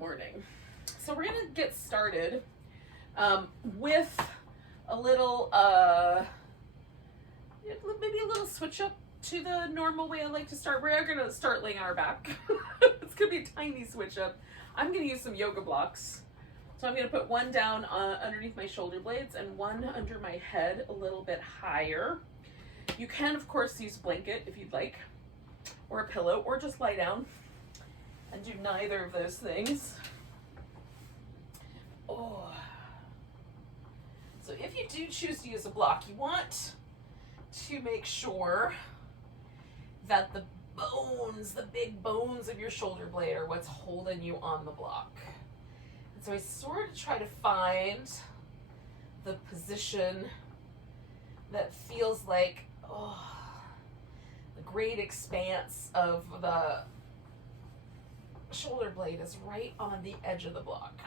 morning. So we're gonna get started with a little, maybe a little switch up to the normal way I like to start. We're gonna start laying on our back. It's gonna be a tiny switch up. I'm gonna use some yoga blocks. So I'm gonna put one down underneath my shoulder blades and one under my head a little bit higher. You can, of course, use a blanket if you'd like, or a pillow, or just lie down and do neither of those things. Oh. So if you do choose to use a block, you want to make sure that the bones, the big bones of your shoulder blade are what's holding you on the block. And so I sort of try to find the position that feels like, the great expanse of the shoulder blade is right on the edge of the block.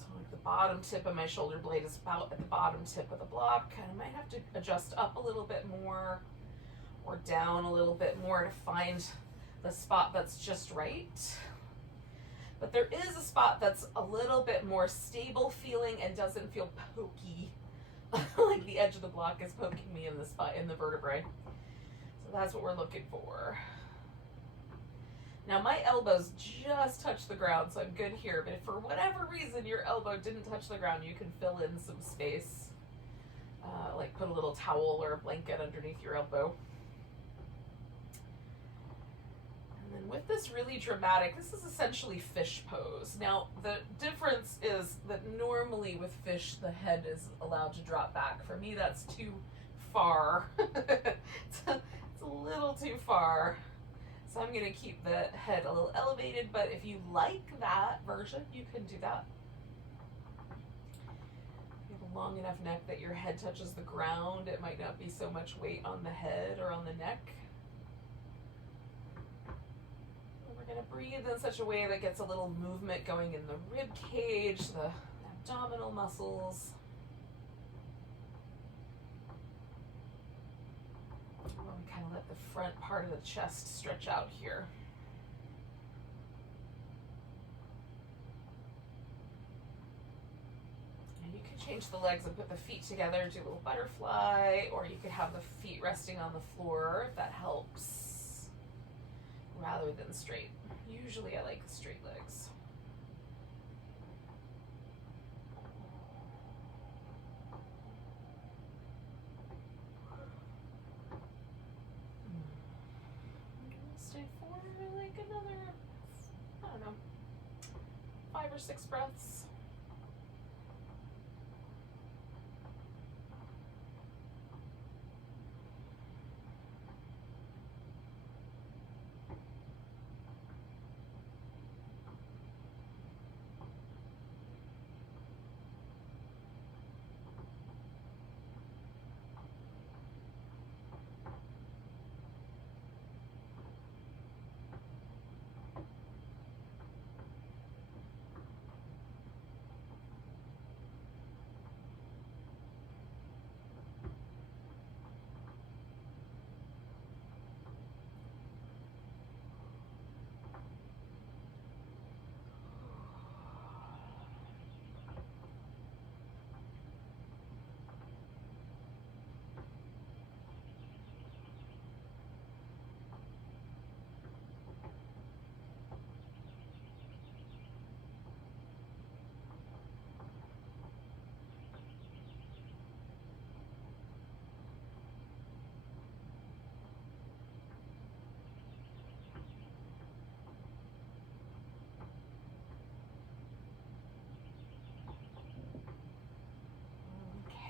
So like the bottom tip of my shoulder blade is about at the bottom tip of the block. I might have to adjust up a little bit more or down a little bit more to find the spot that's just right. But there is a spot that's a little bit more stable feeling and doesn't feel pokey. Like the edge of the block is poking me in the spot, in the vertebrae. So that's what we're looking for. Now my elbows just touch the ground, so I'm good here. But if for whatever reason your elbow didn't touch the ground, you can fill in some space. Like put a little towel or a blanket underneath your elbow. And then with this really dramatic, this is essentially fish pose. Now the difference is that normally with fish, the head is allowed to drop back. For me, that's too far. It's a little too far. So I'm gonna keep the head a little elevated, but if you like that version, you can do that. You have a long enough neck that your head touches the ground. It might not be so much weight on the head or on the neck. We're gonna breathe in such a way that gets a little movement going in the rib cage, the abdominal muscles. We kind of let the front part of the chest stretch out here. And you can change the legs and put the feet together, do a little butterfly, or you could have the feet resting on the floor if that helps, rather than straight. Usually I like the straight legs. Stay for like another, I don't know, 5 or 6 breaths.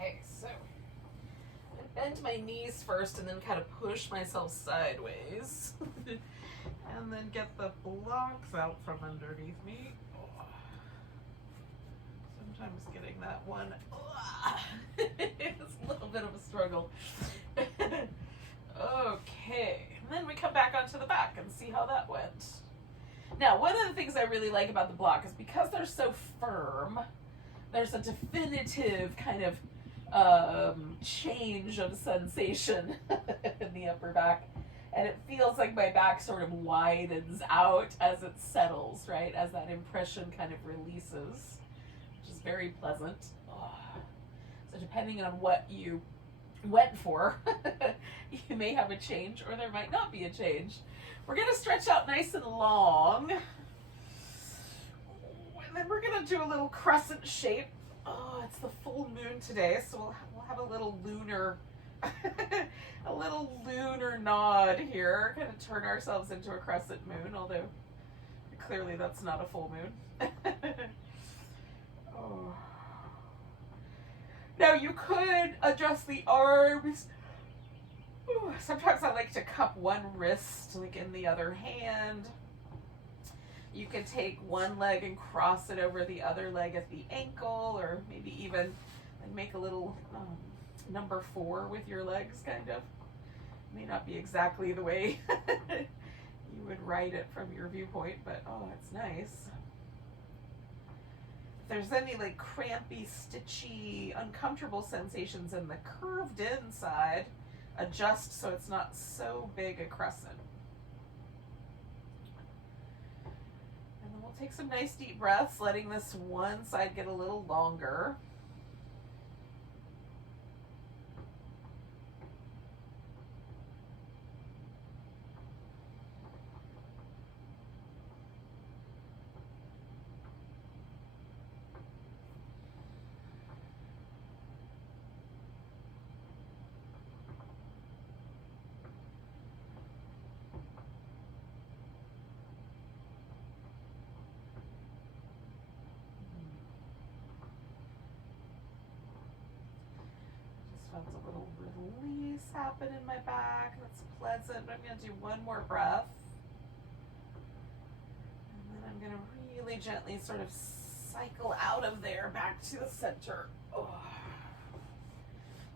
Okay, so I bend my knees first and then kind of push myself sideways. And then get the blocks out from underneath me. Sometimes getting that one is a little bit of a struggle. Okay, and then we come back onto the back and see how that went. Now, one of the things I really like about the block is because they're so firm, there's a definitive kind of change of sensation in the upper back. And it feels like my back sort of widens out as it settles, right? As that impression kind of releases, which is very pleasant. Oh. So depending on what you went for, you may have a change or there might not be a change. We're going to stretch out nice and long. And then we're going to do a little crescent shape. Oh, it's the full moon today, so we'll have a little lunar a little lunar nod here, kind of turn ourselves into a crescent moon, although clearly that's not a full moon. Oh. Now you could adjust the arms. Ooh, sometimes I like to cup one wrist like in the other hand. You can take one leg and cross it over the other leg at the ankle, or maybe even make a little number 4 with your legs, kind of. May not be exactly the way you would write it from your viewpoint, but oh, it's nice. If there's any like crampy, stitchy, uncomfortable sensations in the curved in side, adjust so it's not so big a crescent. And then we'll take some nice deep breaths, letting this one side get a little longer. Felt a little release happen in my back. That's pleasant. I'm going to do one more breath. And then I'm going to really gently sort of cycle out of there back to the center. Oh.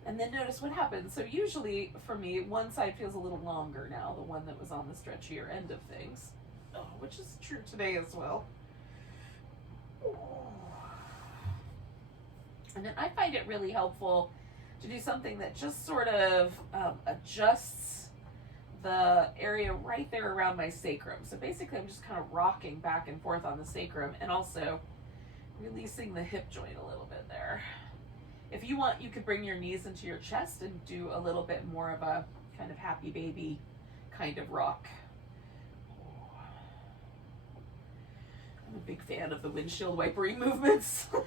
And then notice what happens. So usually for me, one side feels a little longer now, the one that was on the stretchier end of things, which is true today as well. Oh. And then I find it really helpful to do something that just sort of adjusts the area right there around my sacrum. So basically I'm just kind of rocking back and forth on the sacrum and also releasing the hip joint a little bit there. If you want, you could bring your knees into your chest and do a little bit more of a kind of happy baby kind of rock. I'm a big fan of the windshield wipering movements. All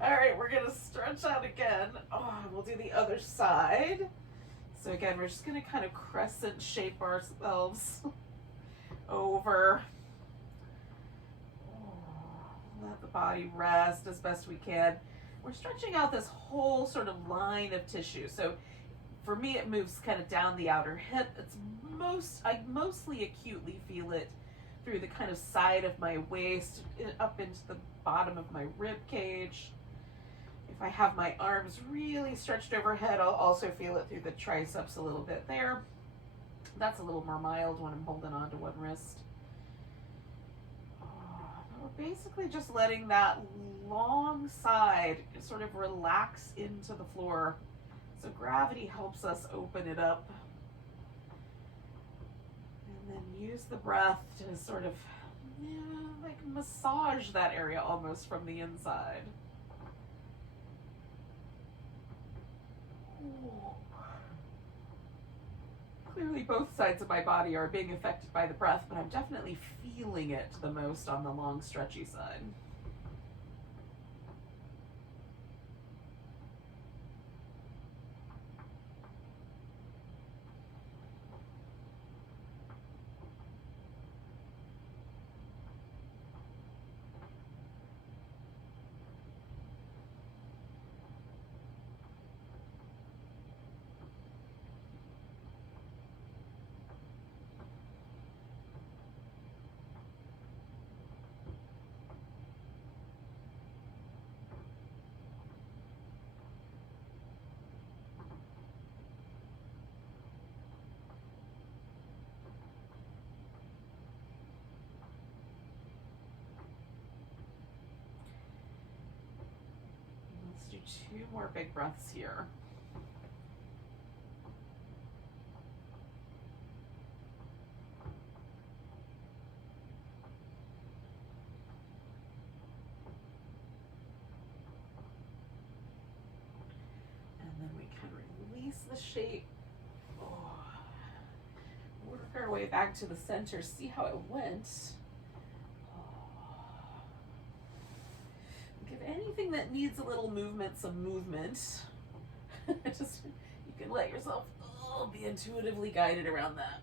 right, we're gonna stretch out again. Oh, we'll do the other side. So again, we're just gonna kind of crescent shape ourselves over. Let the body rest as best we can. We're stretching out this whole sort of line of tissue. So for me, it moves kind of down the outer hip. I mostly acutely feel it through the kind of side of my waist, up into the bottom of my rib cage. If I have my arms really stretched overhead, I'll also feel it through the triceps a little bit there. That's a little more mild when I'm holding on to one wrist. We're basically just letting that long side sort of relax into the floor. So gravity helps us open it up. And then use the breath to sort of, like massage that area almost from the inside. Ooh. Clearly both sides of my body are being affected by the breath, but I'm definitely feeling it the most on the long stretchy side. Do 2 more big breaths here. shape. Work our way back to the center, see how it went. Give anything that needs a little movement some movement. Just, you can let yourself be intuitively guided around that.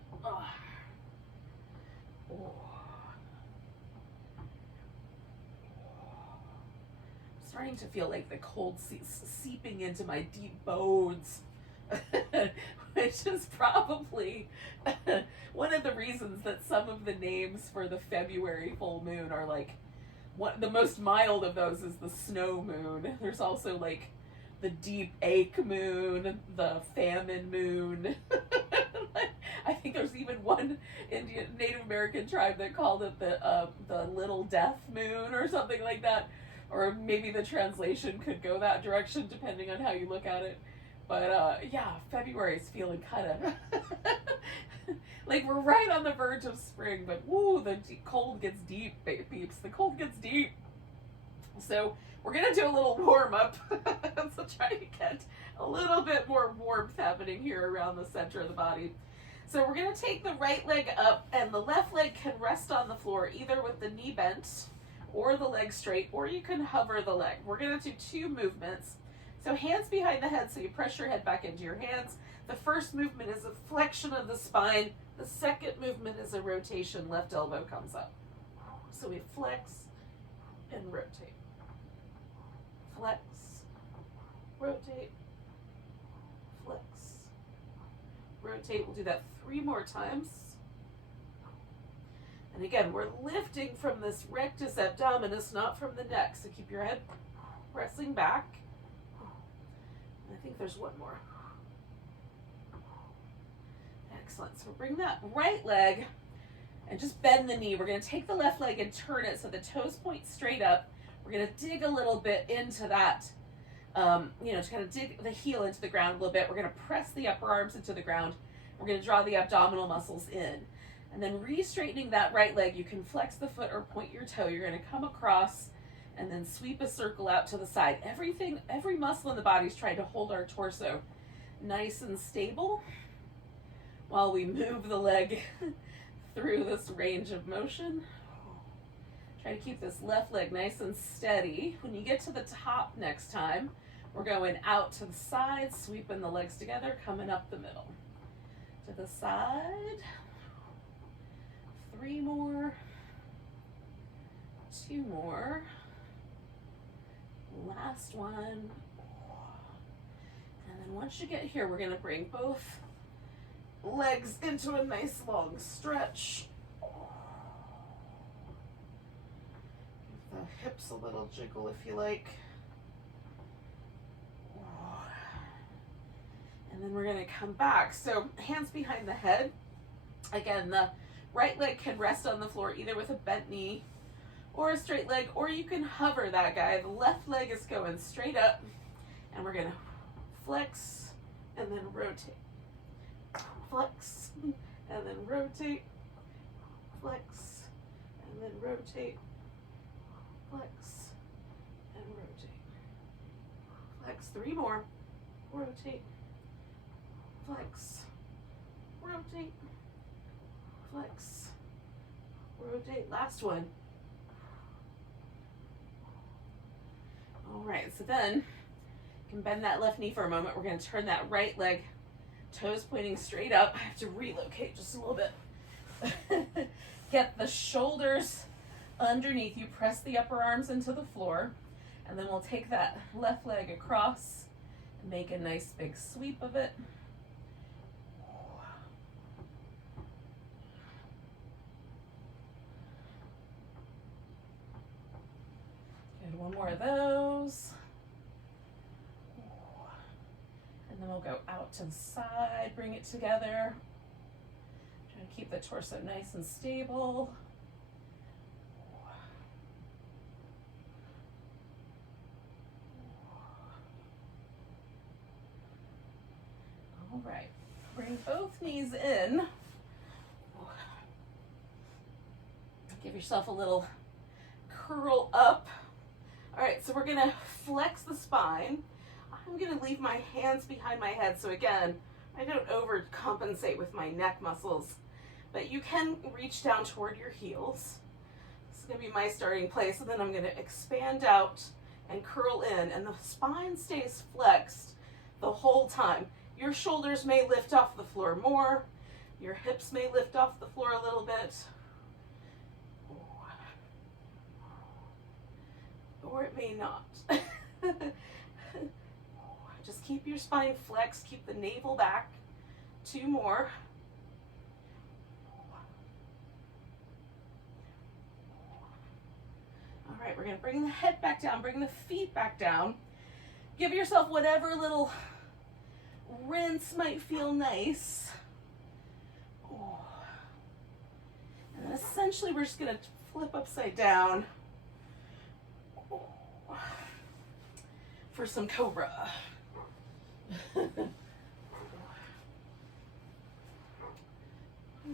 Starting to feel like the cold seeping into my deep bones, which is probably one of the reasons that some of the names for the February full moon are like, the most mild of those is the snow moon. There's also like the deep ache moon, the famine moon. I think there's even one Native American tribe that called it the little death moon or something like that. Or maybe the translation could go that direction depending on how you look at it. But yeah, February is feeling kind of like we're right on the verge of spring, but woo, the cold gets deep, peeps. The cold gets deep. So we're gonna do a little warm up. So try to get a little bit more warmth happening here around the center of the body. So we're gonna take the right leg up, and the left leg can rest on the floor either with the knee bent or the leg straight, or you can hover the leg. We're gonna do 2 movements. So hands behind the head, so you press your head back into your hands. The first movement is a flexion of the spine. The second movement is a rotation, left elbow comes up. So we flex and rotate. Flex, rotate, flex, rotate. We'll do that 3 more times. And again, we're lifting from this rectus abdominis, not from the neck. So keep your head pressing back. I think there's one more. Excellent. So bring that right leg and just bend the knee. We're going to take the left leg and turn it so the toes point straight up. We're going to dig a little bit into that, to kind of dig the heel into the ground a little bit. We're going to press the upper arms into the ground. We're going to draw the abdominal muscles in. And then re-straightening that right leg, you can flex the foot or point your toe. You're going to come across and then sweep a circle out to the side. Every muscle in the body is trying to hold our torso nice and stable while we move the leg through this range of motion. Try to keep this left leg nice and steady. When you get to the top next time, we're going out to the side, sweeping the legs together, coming up the middle. To the side. 3 more. 2 more. Last one. And then once you get here, we're going to bring both legs into a nice long stretch. Give the hips a little jiggle if you like. And then we're going to come back. So hands behind the head. Again, the right leg can rest on the floor either with a bent knee or a straight leg, or you can hover that guy. The left leg is going straight up, and we're gonna flex and then rotate. Flex and then rotate. Flex and then rotate. Flex and rotate. Flex. 3 more. Rotate. Flex. Rotate. Flex. Rotate. Last one. All right, so then you can bend that left knee for a moment. We're going to turn that right leg, toes pointing straight up. I have to relocate just a little bit. Get the shoulders underneath you. Press the upper arms into the floor. And then we'll take that left leg across and make a nice big sweep of it. One more of those. And then we'll go out to the side, bring it together. Try to keep the torso nice and stable. All right, bring both knees in. Give yourself a little curl up. All right, so we're gonna flex the spine. I'm gonna leave my hands behind my head. So again, I don't overcompensate with my neck muscles, but you can reach down toward your heels. This is going to be my starting place, and then I'm going to expand out and curl in, and the spine stays flexed the whole time. Your shoulders may lift off the floor more. Your hips may lift off the floor a little bit. Or it may not. Just keep your spine flexed, keep the navel back. 2 more. All right, we're gonna bring the head back down, bring the feet back down. Give yourself whatever little rinse might feel nice. And then essentially we're just gonna flip upside down for some Cobra. All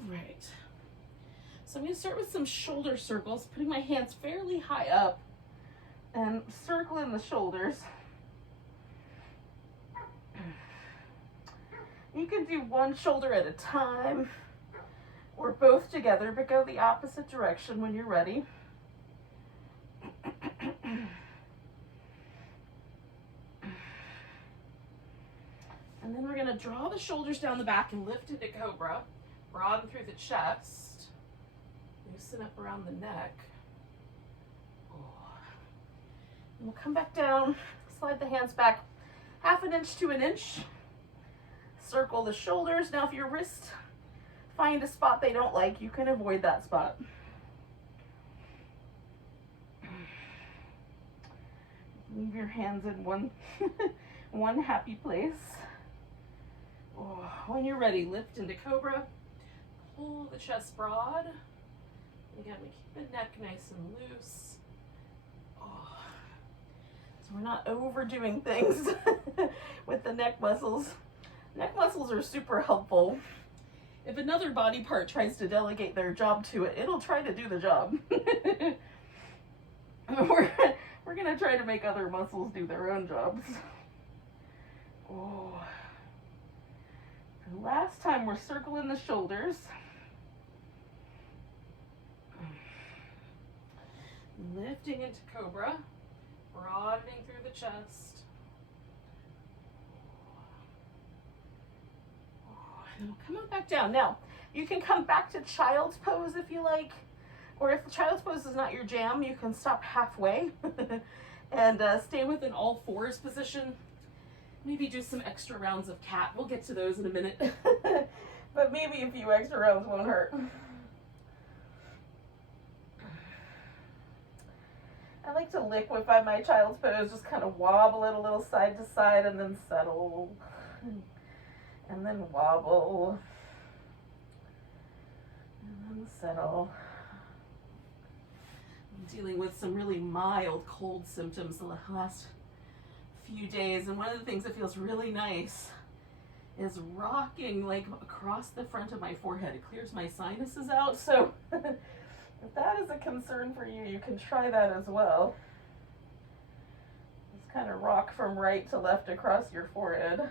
right. So I'm going to start with some shoulder circles, putting my hands fairly high up and circling the shoulders. You can do one shoulder at a time or both together, but go the opposite direction when you're ready. And then we're going to draw the shoulders down the back and lift into Cobra. Broaden through the chest. Loosen up around the neck. And we'll come back down, slide the hands back 1/2 inch to 1 inch. Circle the shoulders. Now if your wrist find a spot they don't like, you can avoid that spot. Leave your hands in one happy place. When you're ready, lift into Cobra. Pull the chest broad. Again, we keep the neck nice and loose. So we're not overdoing things with the neck muscles. Neck muscles are super helpful. If another body part tries to delegate their job to it, it'll try to do the job. We're gonna try to make other muscles do their own jobs. And last time we're circling the shoulders. Lifting into Cobra, broadening through the chest. And we'll come on back down. Now, you can come back to child's pose if you like, or if the child's pose is not your jam, you can stop halfway and stay with an all fours position. Maybe do some extra rounds of cat. We'll get to those in a minute. But maybe a few extra rounds won't hurt. I like to liquefy my child's pose, just kind of wobble it a little side to side and then settle. And then wobble. And then settle. I'm dealing with some really mild cold symptoms the last few days, and one of the things that feels really nice is rocking like across the front of my forehead. It clears my sinuses out, so if that is a concern for you, you can try that as well. Just kind of rock from right to left across your forehead.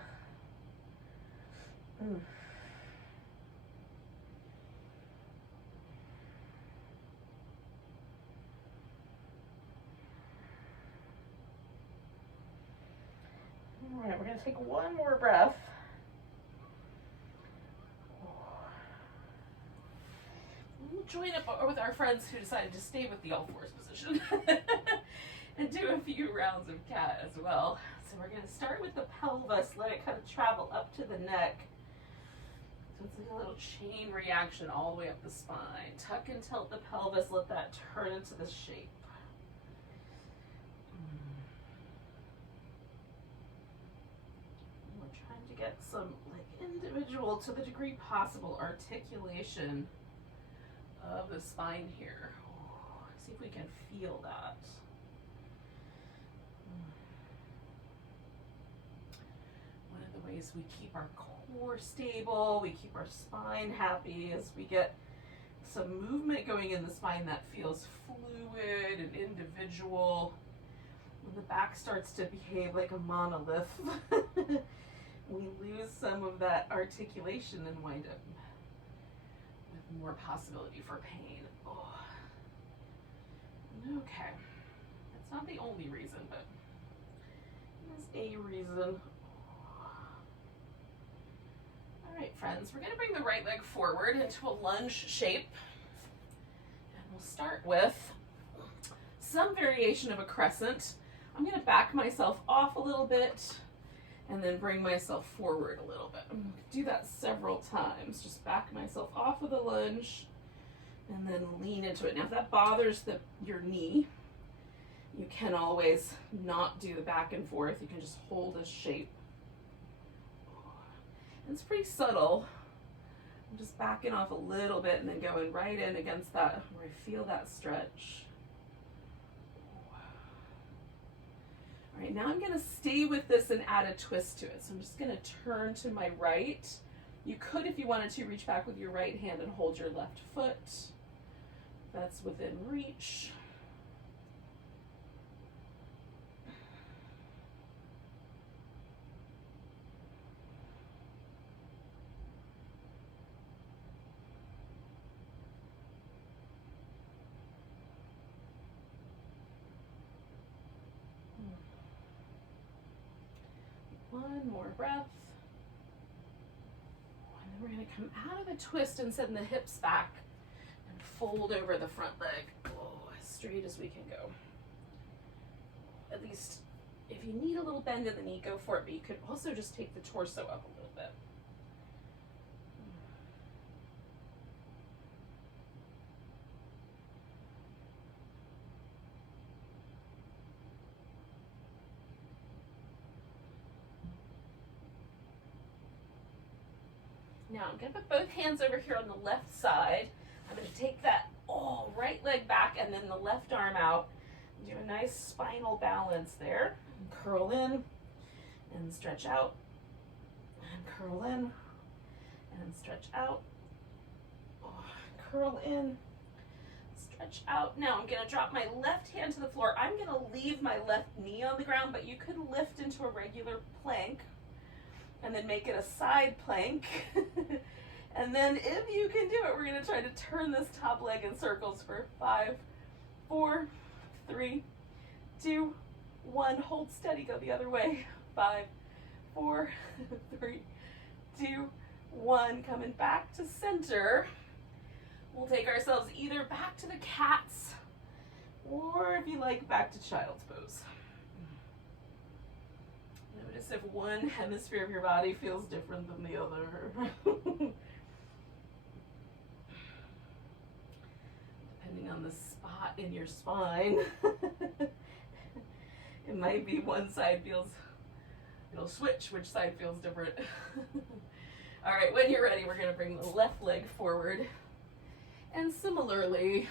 All right, we're going to take one more breath. We'll join up with our friends who decided to stay with the all fours position and do a few rounds of cat as well. So we're going to start with the pelvis, let it kind of travel up to the neck. So it's like a little chain reaction all the way up the spine. Tuck and tilt the pelvis, let that turn into the shape. Get some individual, to the degree possible, articulation of the spine here. See if we can feel that. One of the ways we keep our core stable, we keep our spine happy, is we get some movement going in the spine that feels fluid and individual. When the back starts to behave like a monolith, we lose some of that articulation and wind up with more possibility for pain. Oh. Okay. That's not the only reason, but it is a reason. All right, friends, we're going to bring the right leg forward into a lunge shape. And we'll start with some variation of a crescent. I'm going to back myself off a little bit and then bring myself forward a little bit. I'm going to do that several times. Just back myself off of the lunge and then lean into it. Now, if that bothers your knee, you can always not do the back and forth. You can just hold a shape. It's pretty subtle. I'm just backing off a little bit and then going right in against that where I feel that stretch. All right, now I'm going to stay with this and add a twist to it. So I'm just going to turn to my right. You could, if you wanted to, reach back with your right hand and hold your left foot. That's within reach. One more breath. And then we're going to come out of the twist and send the hips back and fold over the front leg. Oh, as straight as we can go. At least if you need a little bend in the knee, go for it, but you could also just take the torso up a little bit. Now I'm going to put both hands over here on the left side. I'm going to take that right leg back and then the left arm out. Do a nice spinal balance there. And curl in and stretch out. And curl in and stretch out. Curl in, stretch out. Now I'm going to drop my left hand to the floor. I'm going to leave my left knee on the ground, but you could lift into a regular plank and then make it a side plank. And then if you can do it, we're going to try to turn this top leg in circles for 5, 4, 3, 2, 1. Hold steady, go the other way. 5, 4, 3, 2, 1. Coming back to center. We'll take ourselves either back to the cats or, if you like, back to child's pose. Notice if one hemisphere of your body feels different than the other. Depending on the spot in your spine, it might be one side it'll switch which side feels different. All right, when you're ready, we're going to bring the left leg forward. And similarly,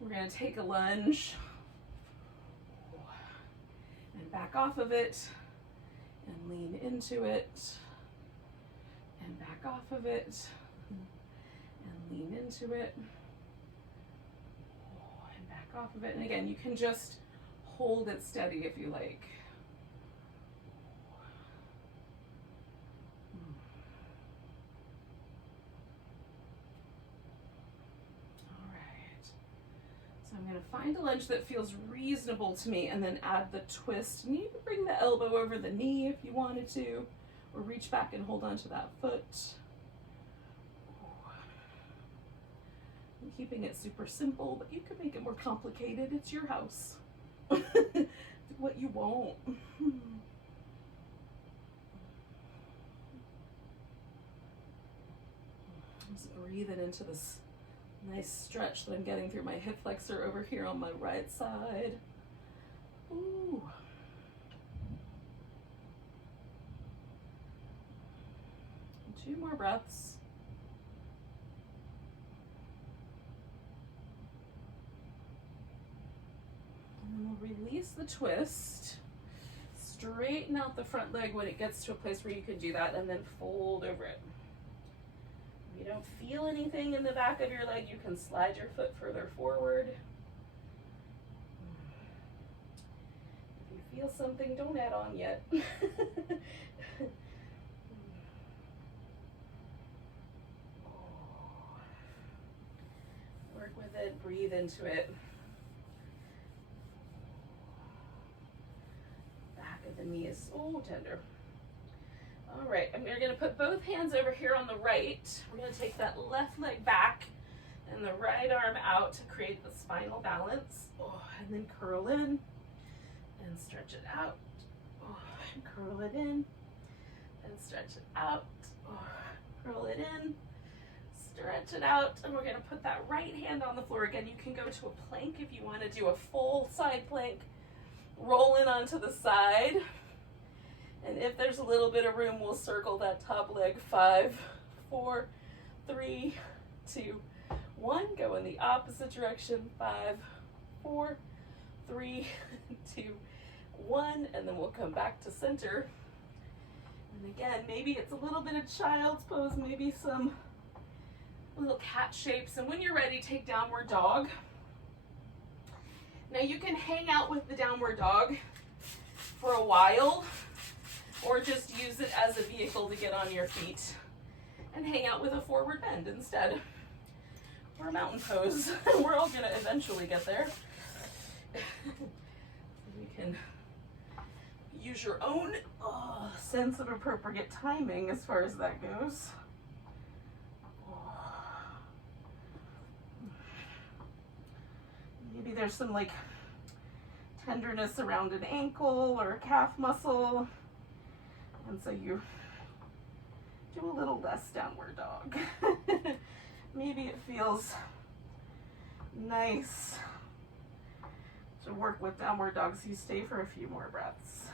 we're going to take a lunge and back off of it and lean into it and back off of it and lean into it and back off of it. And again, you can just hold it steady if you like. I'm going to find a lunge that feels reasonable to me and then add the twist. And you can bring the elbow over the knee if you wanted to, or reach back and hold onto that foot. I'm keeping it super simple, but you could make it more complicated. It's your house. Do what you want. Just breathing into this nice stretch that I'm getting through my hip flexor over here on my right side. Ooh. And 2 more breaths. And then we'll release the twist. Straighten out the front leg when it gets to a place where you can do that, and then fold over it. If you don't feel anything in the back of your leg, you can slide your foot further forward. If you feel something, don't add on yet. into it. Back of the knee is so tender. All right, and we're gonna put both hands over here on the right. We're gonna take that left leg back and the right arm out to create the spinal balance. Oh, and then curl in and stretch it out. Oh, and curl it in and stretch it out. Oh, curl it in, stretch it out, and we're gonna put that right hand on the floor again. You can go to a plank if you wanna do a full side plank. Roll in onto the side. And if there's a little bit of room, we'll circle that top leg. 5, 4, 3, 2, 1. Go in the opposite direction. 5, 4, 3, 2, 1. And then we'll come back to center. And again, maybe it's a little bit of child's pose, maybe some little cat shapes. And when you're ready, take downward dog. Now you can hang out with the downward dog for a while, or just use it as a vehicle to get on your feet and hang out with a forward bend instead. Or a mountain pose. We're all gonna eventually get there. You can use your own sense of appropriate timing as far as that goes. Maybe there's some like tenderness around an ankle or a calf muscle. And so you do a little less downward dog. Maybe it feels nice to work with downward dog, so you stay for a few more breaths.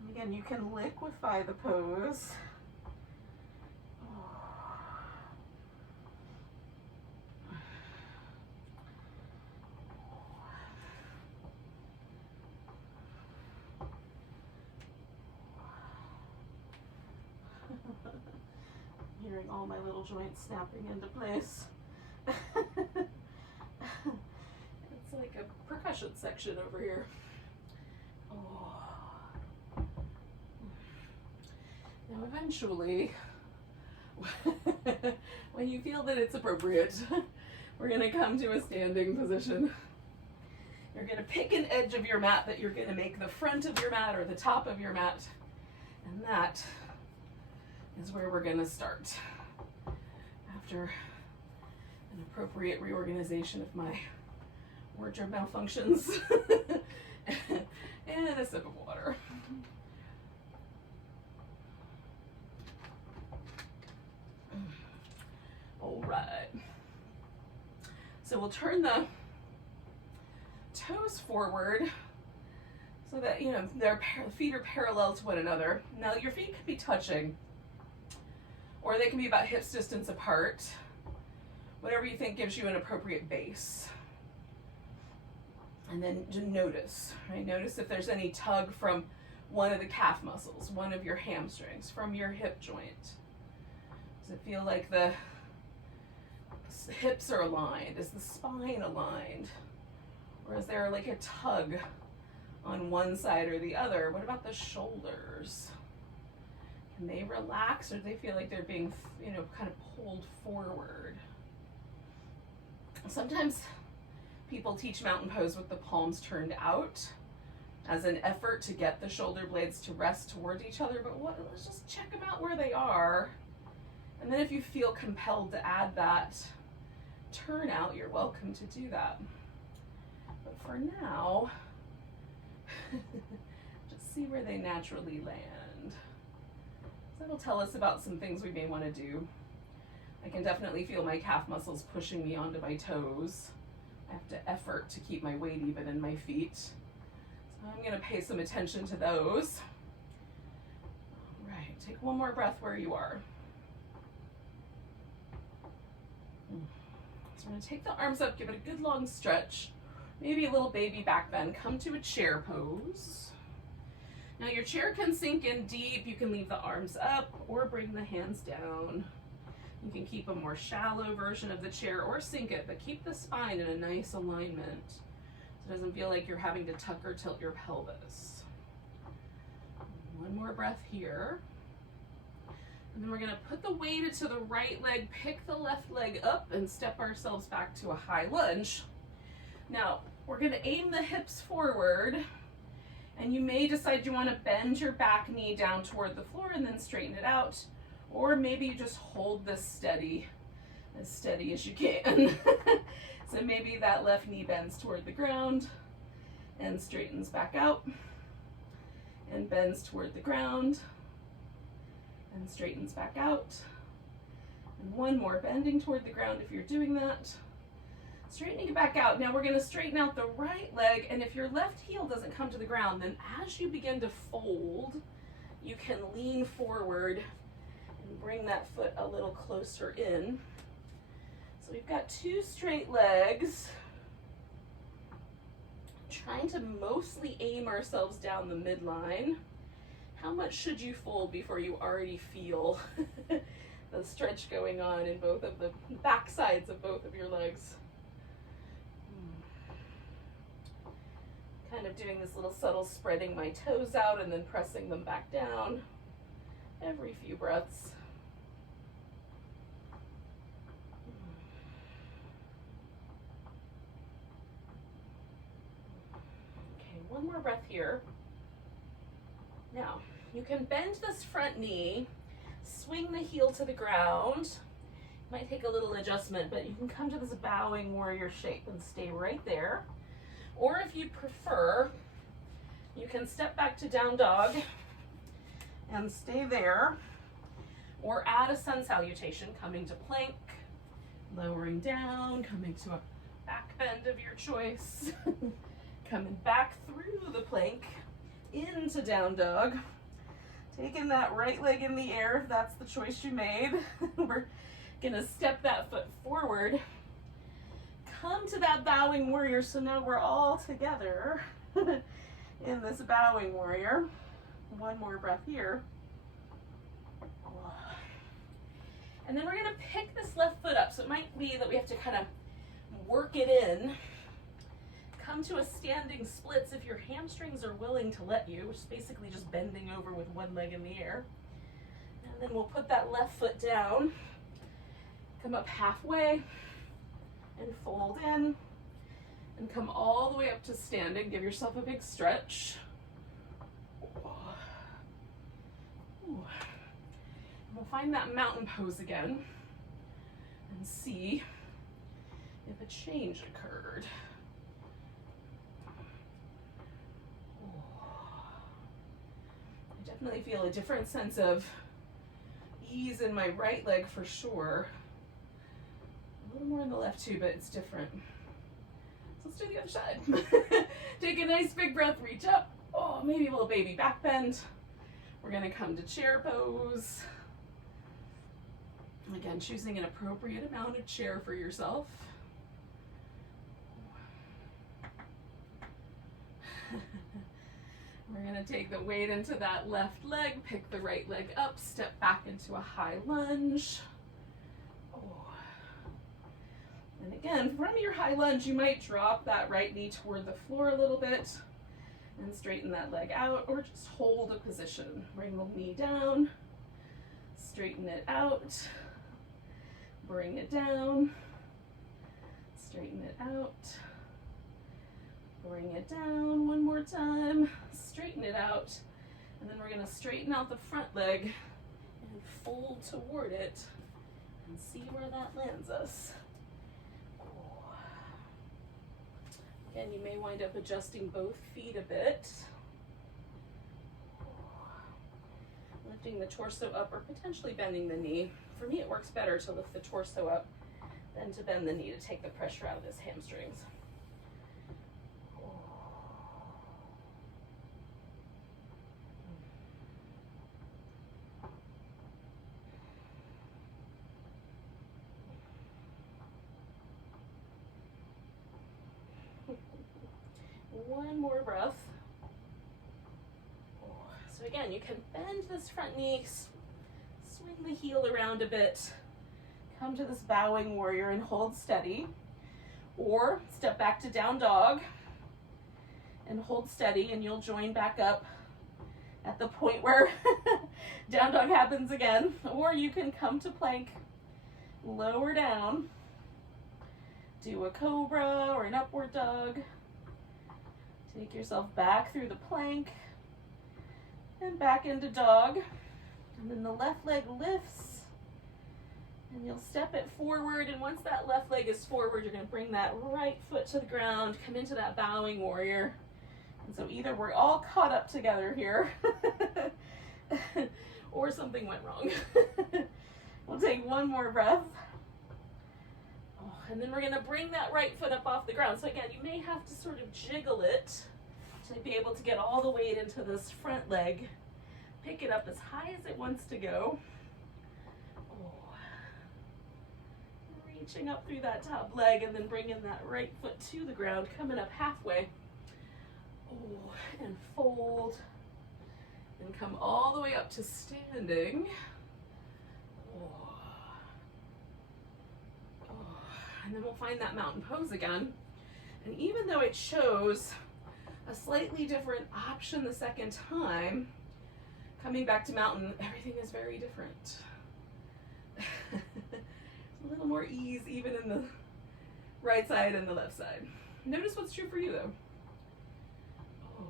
And again, you can liquefy the pose. Hearing all my little joints snapping into place. It's like a percussion section over here. Oh. Now eventually, when you feel that it's appropriate, we're gonna come to a standing position. You're gonna pick an edge of your mat that you're gonna make the front of your mat or the top of your mat, and that is where we're gonna start after an appropriate reorganization of my wardrobe malfunctions and a sip of water. All right. So we'll turn the toes forward so that, you know, their feet are parallel to one another. Now your feet can be touching, or they can be about hips distance apart. Whatever you think gives you an appropriate base. And then just notice, right? Notice if there's any tug from one of the calf muscles, one of your hamstrings, from your hip joint. Does it feel like the hips are aligned? Is the spine aligned? Or is there like a tug on one side or the other? What about the shoulders? Can they relax, or do they feel like they're being, you know, kind of pulled forward? Sometimes people teach mountain pose with the palms turned out as an effort to get the shoulder blades to rest toward each other, but let's just check them out where they are. And then if you feel compelled to add that turnout, you're welcome to do that. But for now, just see where they naturally land. That'll tell us about some things we may want to do. I can definitely feel my calf muscles pushing me onto my toes. I have to effort to keep my weight even in my feet. So I'm going to pay some attention to those. All right, take one more breath where you are. So I'm going to take the arms up, give it a good long stretch, maybe a little baby back bend. Come to a chair pose. Now your chair can sink in deep. You can leave the arms up or bring the hands down. You can keep a more shallow version of the chair or sink it, but keep the spine in a nice alignment so it doesn't feel like you're having to tuck or tilt your pelvis. One more breath here. And then we're gonna put the weight into the right leg, pick the left leg up, and step ourselves back to a high lunge. Now, we're gonna aim the hips forward, and you may decide you wanna bend your back knee down toward the floor and then straighten it out, or maybe you just hold this steady as you can. So maybe that left knee bends toward the ground and straightens back out, and bends toward the ground and straightens back out. And one more, bending toward the ground if you're doing that. Straightening it back out. Now we're going to straighten out the right leg, and if your left heel doesn't come to the ground, then as you begin to fold, you can lean forward and bring that foot a little closer in. So we've got two straight legs. Trying to mostly aim ourselves down the midline. How much should you fold before you already feel the stretch going on in both of the back sides of both of your legs? Kind of doing this little subtle spreading my toes out and then pressing them back down every few breaths. Okay, one more breath here. Now, you can bend this front knee, swing the heel to the ground. Might take a little adjustment, but you can come to this bowing warrior shape and stay right there. Or if you prefer, you can step back to down dog and stay there, or add a sun salutation, coming to plank, lowering down, coming to a back bend of your choice, coming back through the plank, into down dog, taking that right leg in the air if that's the choice you made. We're gonna step that foot forward, come to that bowing warrior. So now we're all together in this bowing warrior. One more breath here. And then we're gonna pick this left foot up. So it might be that we have to kind of work it in. Come to a standing splits if your hamstrings are willing to let you, which is basically just bending over with one leg in the air. And then we'll put that left foot down, come up halfway and fold in, and come all the way up to standing. Give yourself a big stretch. Ooh. We'll find that mountain pose again and see if a change occurred. I definitely feel a different sense of ease in my right leg for sure. A little more in the left too, but it's different. So let's do the other side. Take a nice big breath, reach up. Oh, maybe a little baby back bend. We're gonna come to chair pose. Again, choosing an appropriate amount of chair for yourself. We're gonna take the weight into that left leg, pick the right leg up, step back into a high lunge. Oh. And again, from your high lunge, you might drop that right knee toward the floor a little bit and straighten that leg out, or just hold a position. Bring the knee down, straighten it out, bring it down, straighten it out, bring it down one more time, straighten it out, and then we're going to straighten out the front leg and fold toward it and see where that lands us. Again, you may wind up adjusting both feet a bit. Lifting the torso up or potentially bending the knee. For me, it works better to lift the torso up than to bend the knee to take the pressure out of his hamstrings. One more breath. So again, you can bend this front knee, swing the heel around a bit, come to this bowing warrior and hold steady, or step back to down dog and hold steady, and you'll join back up at the point where down dog happens again, or you can come to plank, lower down, do a cobra or an upward dog. Take yourself back through the plank and back into dog. And then the left leg lifts and you'll step it forward. And once that left leg is forward, you're going to bring that right foot to the ground, come into that bowing warrior. And so either we're all caught up together here or something went wrong. We'll take one more breath. And then we're going to bring that right foot up off the ground. So again, you may have to sort of jiggle it to be able to get all the weight into this front leg. Pick it up as high as it wants to go. Oh. Reaching up through that top leg and then bringing that right foot to the ground, coming up halfway. Oh, and fold. And come all the way up to standing. Oh. And then we'll find that mountain pose again. And even though it shows a slightly different option the second time, coming back to mountain, everything is very different. A little more ease even in the right side and the left side. Notice what's true for you though. Oh.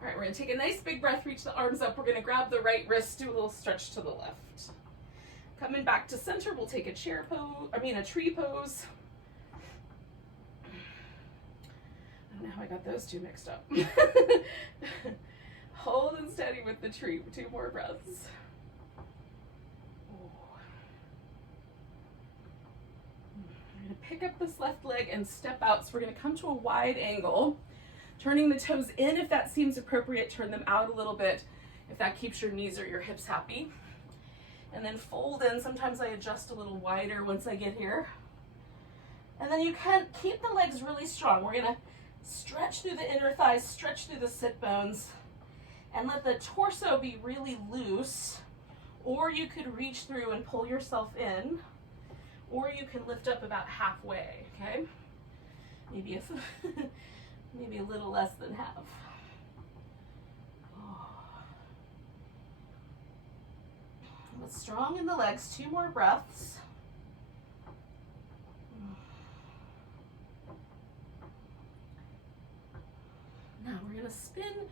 All right, we're gonna take a nice big breath, reach the arms up. We're gonna grab the right wrist, do a little stretch to the left. Coming back to center, we'll take a chair pose, a tree pose. I don't know how I got those two mixed up. Hold and steady with the tree, 2 more breaths. I'm gonna pick up this left leg and step out. So we're gonna come to a wide angle, turning the toes in if that seems appropriate, turn them out a little bit if that keeps your knees or your hips happy. And then fold in. Sometimes I adjust a little wider once I get here. And then you can keep the legs really strong. We're gonna stretch through the inner thighs, stretch through the sit bones, and let the torso be really loose. Or you could reach through and pull yourself in, or you can lift up about halfway, okay? Maybe maybe a little less than half. Strong in the legs, 2 more breaths. Now we're gonna spin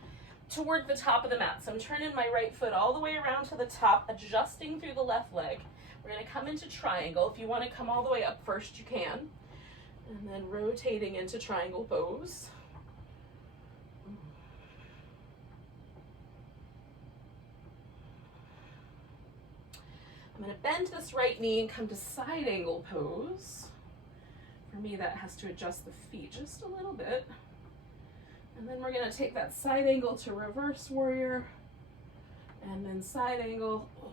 toward the top of the mat. So I'm turning my right foot all the way around to the top, adjusting through the left leg. We're gonna come into triangle. If you wanna come all the way up first, you can. And then rotating into triangle pose. I'm going to bend this right knee and come to side angle pose. For me, that has to adjust the feet just a little bit. And then we're going to take that side angle to reverse warrior. And then side angle. Oh.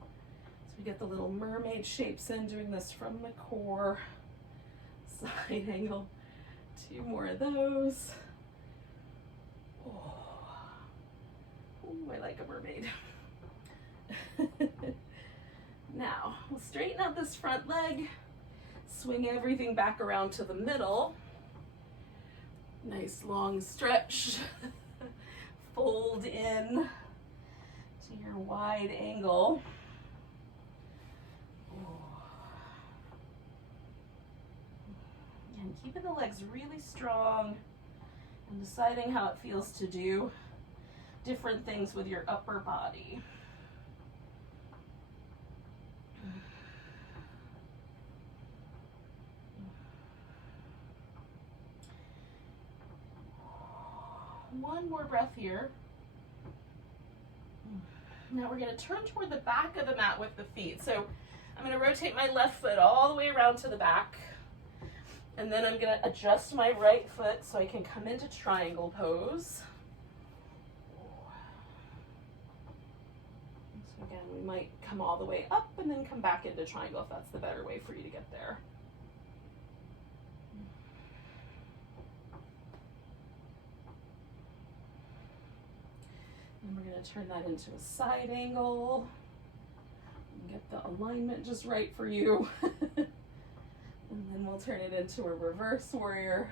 So we get the little mermaid shapes in, doing this from the core. Side angle. 2 more of those. Oh, ooh, I like a mermaid. Now, we'll straighten out this front leg, swing everything back around to the middle. Nice long stretch. Fold in to your wide angle. And keeping the legs really strong and deciding how it feels to do different things with your upper body. One more breath here. Now we're going to turn toward the back of the mat with the feet. So I'm going to rotate my left foot all the way around to the back. And then I'm going to adjust my right foot so I can come into triangle pose. So again, we might come all the way up and then come back into triangle if that's the better way for you to get there. And we're going to turn that into a side angle. Get the alignment just right for you. And then we'll turn it into a reverse warrior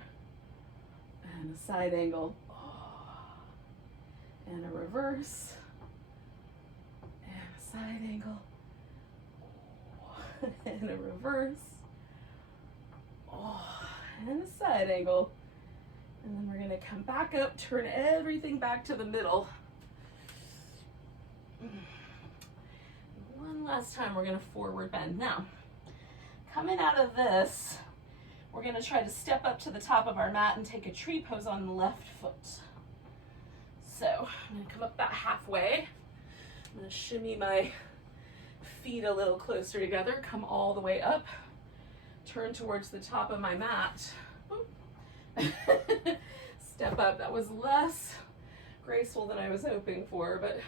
and a side angle. Oh. and a reverse, and a side angle, and a reverse, and a side angle. And then we're gonna come back up, turn everything back to the middle. One last time, we're gonna forward bend. Now, coming out of this, we're gonna try to step up to the top of our mat and take a tree pose on the left foot. So I'm gonna come up about halfway. I'm gonna shimmy my feet a little closer together, come all the way up, turn towards the top of my mat. Step up. That was less graceful than I was hoping for, but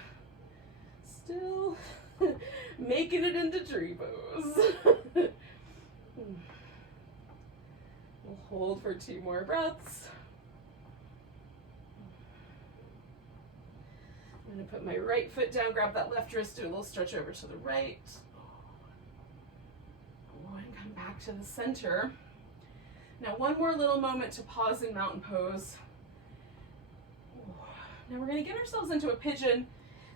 still making it into tree pose. We'll hold for 2 more breaths. I'm going to put my right foot down, grab that left wrist, do a little stretch over to the right. And come back to the center. Now, one more little moment to pause in mountain pose. Now we're going to get ourselves into a pigeon.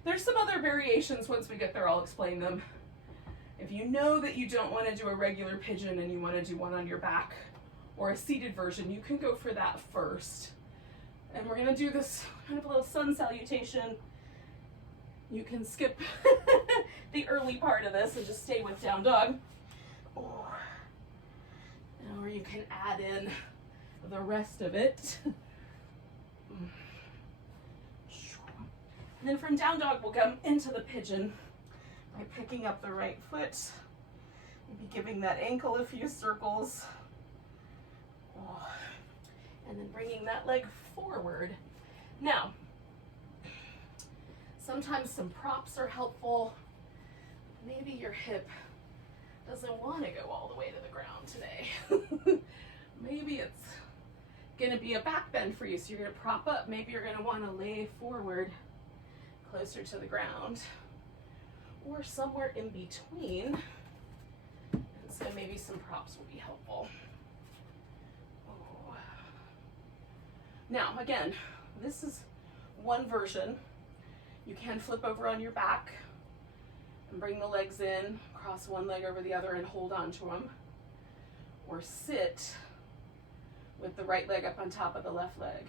There's some other variations. Once we get there, I'll explain them. If you know that you don't want to do a regular pigeon and you want to do one on your back or a seated version, you can go for that first. And we're going to do this kind of a little sun salutation. You can skip the early part of this and just stay with down dog. Or you can add in the rest of it. And then from down dog, we'll come into the pigeon by picking up the right foot, maybe giving that ankle a few circles, and then bringing that leg forward. Now, sometimes some props are helpful. Maybe your hip doesn't want to go all the way to the ground today. Maybe it's going to be a back bend for you, so you're going to prop up. Maybe you're going to want to lay forward closer to the ground, or somewhere in between. And so maybe some props will be helpful. Now, again, this is one version. You can flip over on your back and bring the legs in, cross one leg over the other and hold on to them. Or sit with the right leg up on top of the left leg.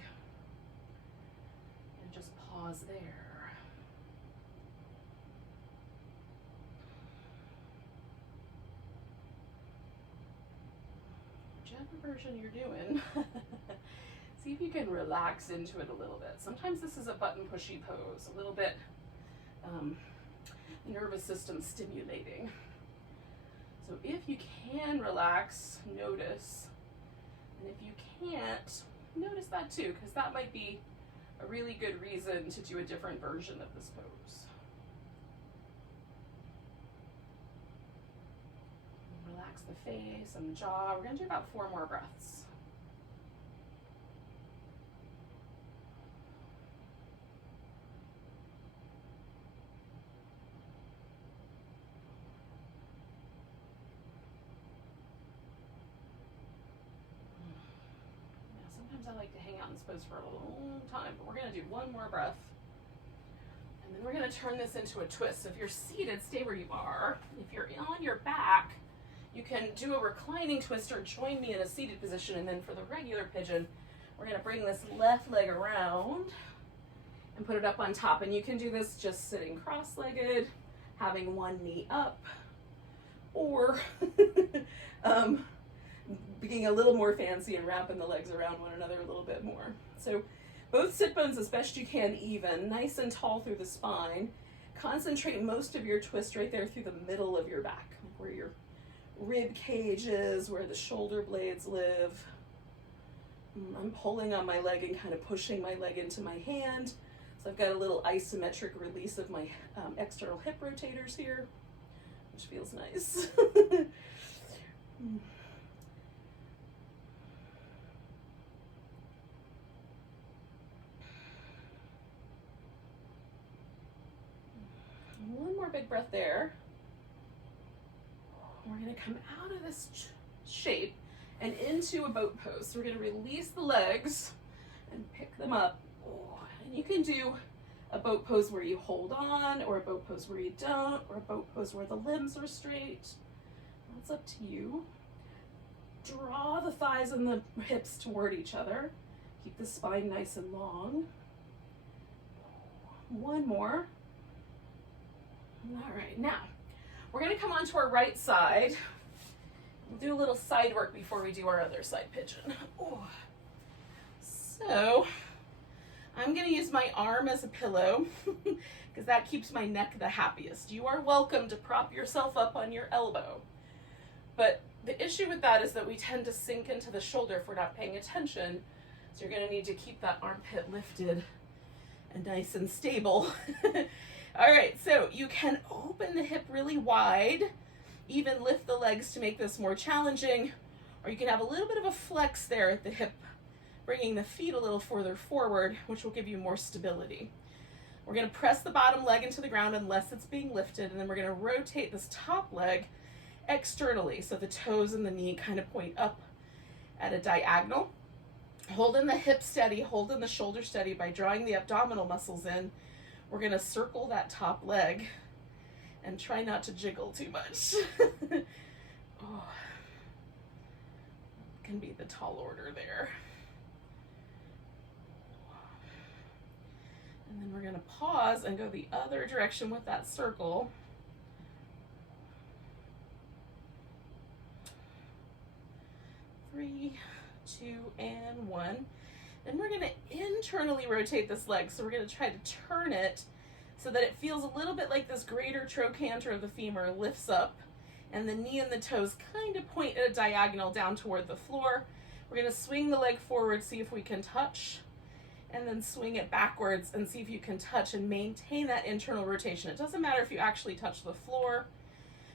And just pause there. Whichever version you're doing, see if you can relax into it a little bit. Sometimes this is a button pushy pose, a little bit nervous system stimulating. So if you can relax, notice. And if you can't, notice that too, because that might be a really good reason to do a different version of this pose. Relax the face and the jaw. We're going to do about 4 more breaths. Sometimes I like to hang out in this pose for a long time, but we're going to do 1 more breath. And then we're going to turn this into a twist. So if you're seated, stay where you are. If you're on your back, you can do a reclining twist or join me in a seated position. And then for the regular pigeon, we're going to bring this left leg around and put it up on top. And you can do this just sitting cross-legged, having one knee up, or being a little more fancy and wrapping the legs around one another a little bit more. So both sit bones as best you can even, nice and tall through the spine. Concentrate most of your twist right there through the middle of your back, where your rib cage is, where the shoulder blades live. I'm pulling on my leg and kind of pushing my leg into my hand. So I've got a little isometric release of my external hip rotators here, which feels nice. One more big breath there. We're going to come out of this shape and into a boat pose. So we're going to release the legs and pick them up. And you can do a boat pose where you hold on, or a boat pose where you don't, or a boat pose where the limbs are straight. That's up to you. Draw the thighs and the hips toward each other. Keep the spine nice and long. One more. All right, now we're gonna come onto our right side. We'll do a little side work before we do our other side pigeon. Ooh. So I'm gonna use my arm as a pillow because that keeps my neck the happiest. You are welcome to prop yourself up on your elbow. But the issue with that is that we tend to sink into the shoulder if we're not paying attention. So you're gonna need to keep that armpit lifted and nice and stable. All right, so you can open the hip really wide, even lift the legs to make this more challenging, or you can have a little bit of a flex there at the hip, bringing the feet a little further forward, which will give you more stability. We're gonna press the bottom leg into the ground unless it's being lifted, and then we're gonna rotate this top leg externally, so the toes and the knee kind of point up at a diagonal. Holding the hip steady, holding the shoulder steady by drawing the abdominal muscles in. We're gonna circle that top leg and try not to jiggle too much. Oh, can be the tall order there. And then we're gonna pause and go the other direction with that circle. Three, 2, and 1. Then we're gonna internally rotate this leg. So we're gonna try to turn it so that it feels a little bit like this greater trochanter of the femur lifts up and the knee and the toes kind of point at a diagonal down toward the floor. We're gonna swing the leg forward, see if we can touch, and then swing it backwards and see if you can touch and maintain that internal rotation. It doesn't matter if you actually touch the floor.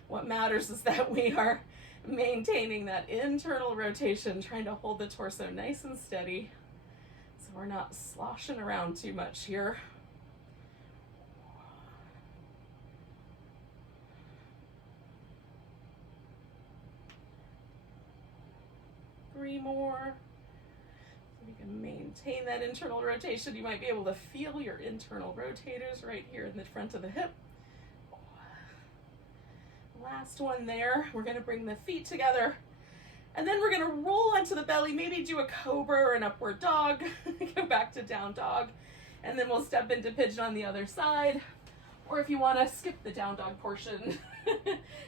What matters is that we are maintaining that internal rotation, trying to hold the torso nice and steady so we're not sloshing around too much here. Three more. So we can maintain that internal rotation. You might be able to feel your internal rotators right here in the front of the hip. Last one there. We're going to bring the feet together, and then we're going to roll onto the belly, maybe do a cobra or an upward dog, go back to down dog, and then we'll step into pigeon on the other side. Or if you want to skip the down dog portion,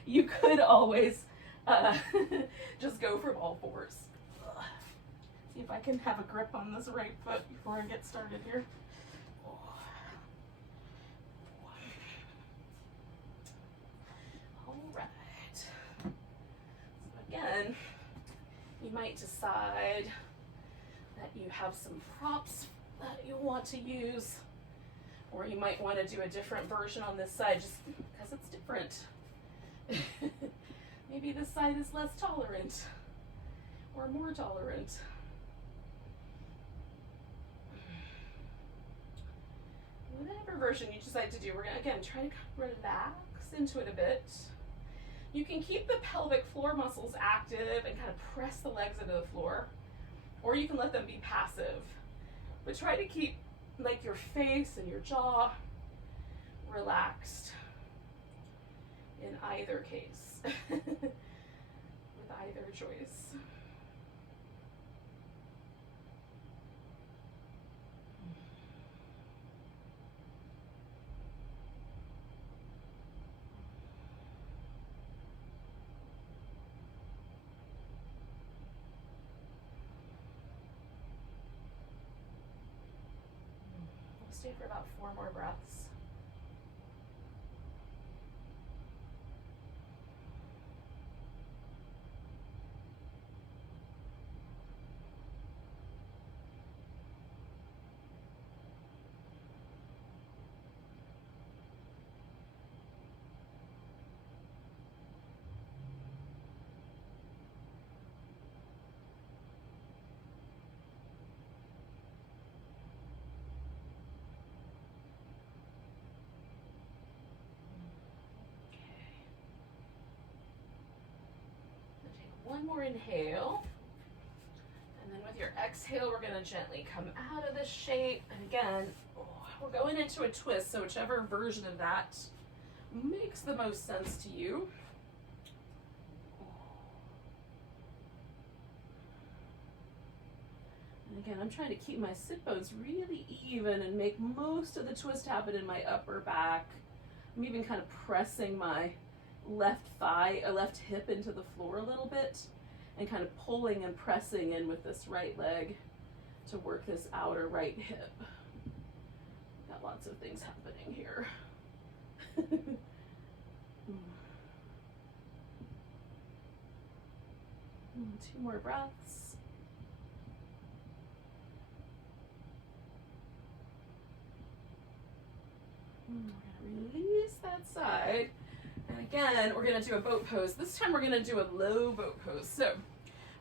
you could always just go from all fours. See if I can have a grip on this right foot before I get started here. Again, you might decide that you have some props that you want to use, or you might want to do a different version on this side just because it's different. Maybe this side is less tolerant or more tolerant. Whatever version you decide to do, we're going to, again, try to relax into it a bit. You can keep the pelvic floor muscles active and kind of press the legs into the floor, or you can let them be passive. But try to keep like your face and your jaw relaxed in either case, with either choice. Stay for about 4 more breaths. One more inhale, and then with your exhale, we're going to gently come out of this shape. And again, we're going into a twist, so whichever version of that makes the most sense to you. And again, I'm trying to keep my sit bones really even and make most of the twist happen in my upper back. I'm even kind of pressing my left thigh, left hip into the floor a little bit and kind of pulling and pressing in with this right leg to work this outer right hip. Got lots of things happening here. 2 more breaths. We're going to release that side. And again, we're going to do a boat pose. This time we're going to do a low boat pose. So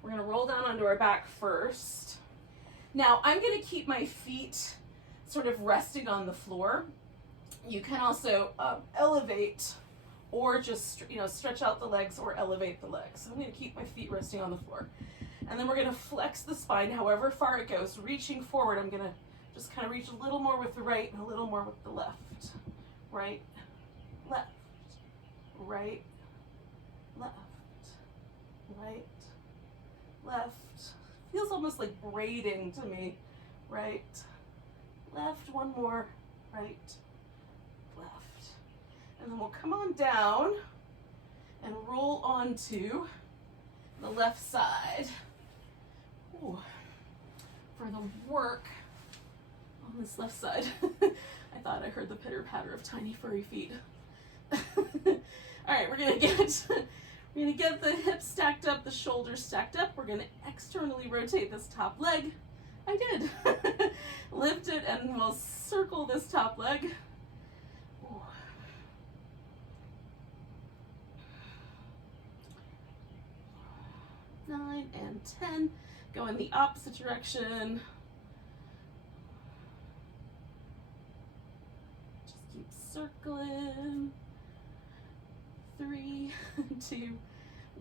we're going to roll down onto our back first. Now I'm going to keep my feet sort of resting on the floor. You can also elevate or just, stretch out the legs or elevate the legs. So I'm going to keep my feet resting on the floor. And then we're going to flex the spine however far it goes. Reaching forward, I'm going to just kind of reach a little more with the right and a little more with the left. Right, left, right, left, right, left. Feels almost like braiding to me. Right, left, one more, right, left. And then we'll come on down and roll onto the left side. Ooh. For the work on this left side. I thought I heard the pitter patter of tiny furry feet. All right, we're gonna get the hips stacked up, the shoulders stacked up. We're gonna externally rotate this top leg. I did. Lift it and we'll circle this top leg. Ooh. 9 and 10. Go in the opposite direction. Keep circling. 3, 2,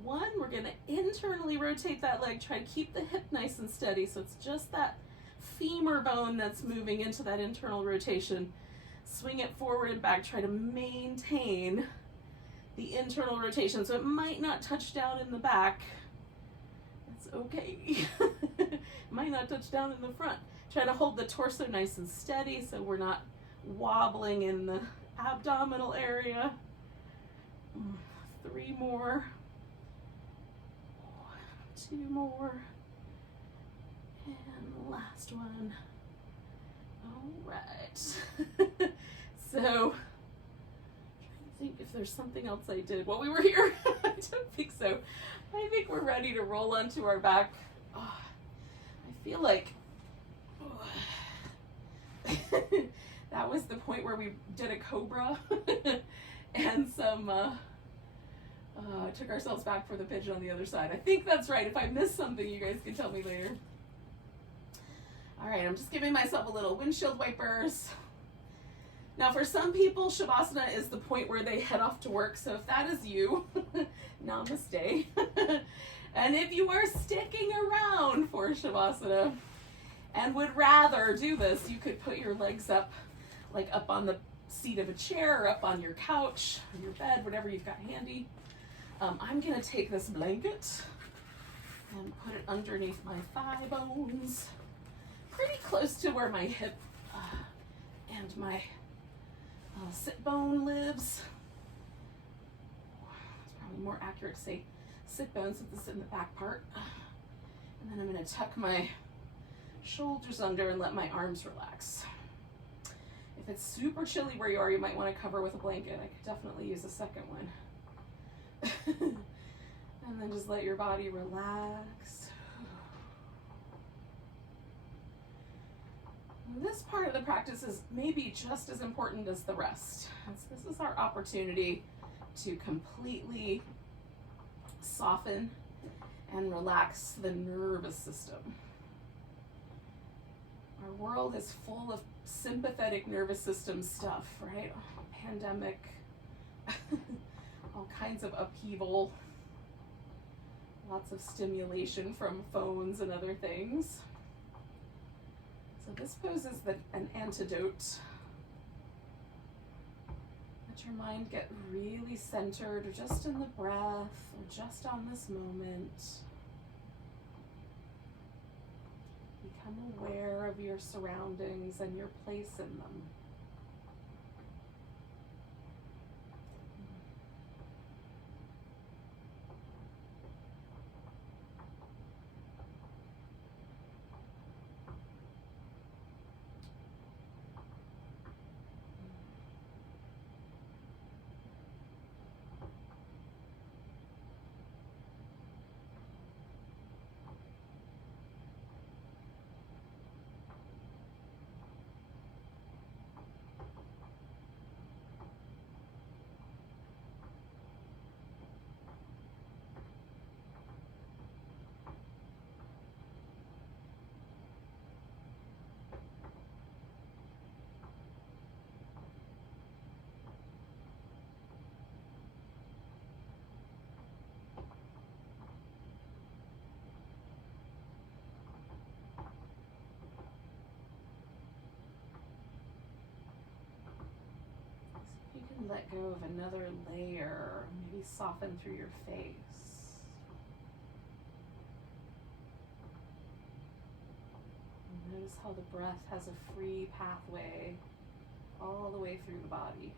1. We're going to internally rotate that leg. Try to keep the hip nice and steady. So it's just that femur bone that's moving into that internal rotation. Swing it forward and back. Try to maintain the internal rotation. So it might not touch down in the back. That's okay. It might not touch down in the front. Try to hold the torso nice and steady so we're not wobbling in the abdominal area. 3 more. 2 more. And the last one. All right. So, I'm trying to think if there's something else I did while we were here. I don't think so. I think we're ready to roll onto our back. Oh, I feel like that was the point where we did a Cobra and some took ourselves back for the Pigeon on the other side. I think that's right. If I missed something, you guys can tell me later. All right, I'm just giving myself a little windshield wipers. Now for some people, Shavasana is the point where they head off to work. So if that is you, Namaste. And if you are sticking around for Shavasana and would rather do this, you could put your legs up, like up on the seat of a chair or up on your couch or your bed, whatever you've got handy. I'm gonna take this blanket and put it underneath my thigh bones, pretty close to where my hip and my sit bone lives. It's probably more accurate to say sit bone since it's in the back part. And then I'm gonna tuck my shoulders under and let my arms relax. If it's super chilly where you are, you might want to cover with a blanket. I could definitely use a second one. And then just let your body relax. This part of the practice is maybe just as important as the rest. This is our opportunity to completely soften and relax the nervous system. Our world is full of sympathetic nervous system stuff, right? Pandemic, all kinds of upheaval, lots of stimulation from phones and other things. So this pose is an antidote Let your mind get really centered just in the breath or just on this moment. Become aware of your surroundings and your place in them. You can let go of another layer, maybe soften through your face. And notice how the breath has a free pathway all the way through the body.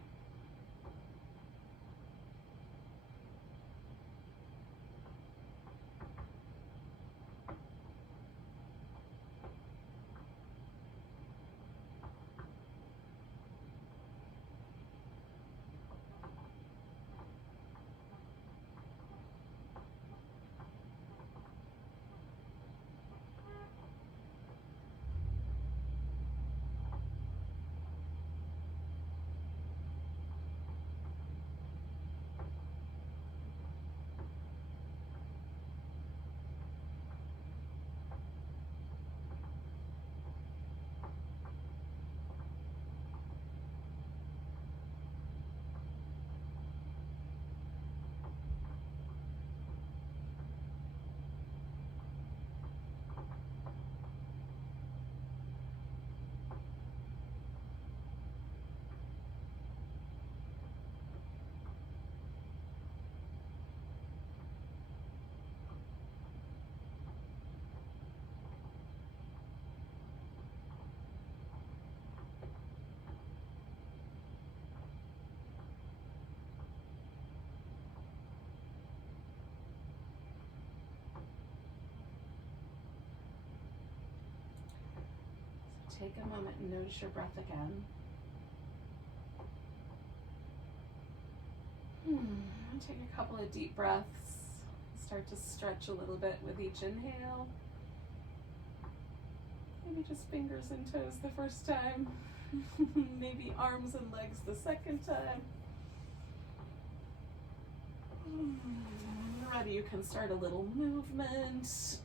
Take a moment and notice your breath again. Take a couple of deep breaths. Start to stretch a little bit with each inhale. Maybe just fingers and toes the first time. Maybe arms and legs the second time. When you're ready, you can start a little movement.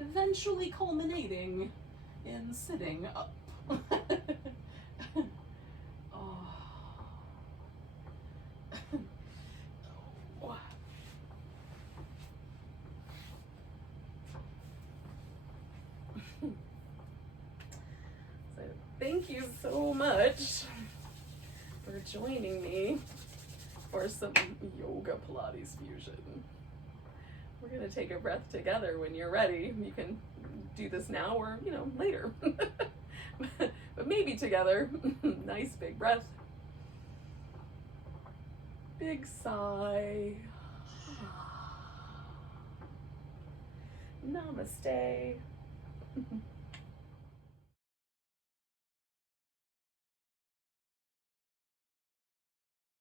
Eventually culminating in sitting up. So thank you so much for joining me for some yoga Pilates fusion. We're going to take a breath together when you're ready. You can do this now or, later. But maybe together. Nice big breath. Big sigh. Namaste.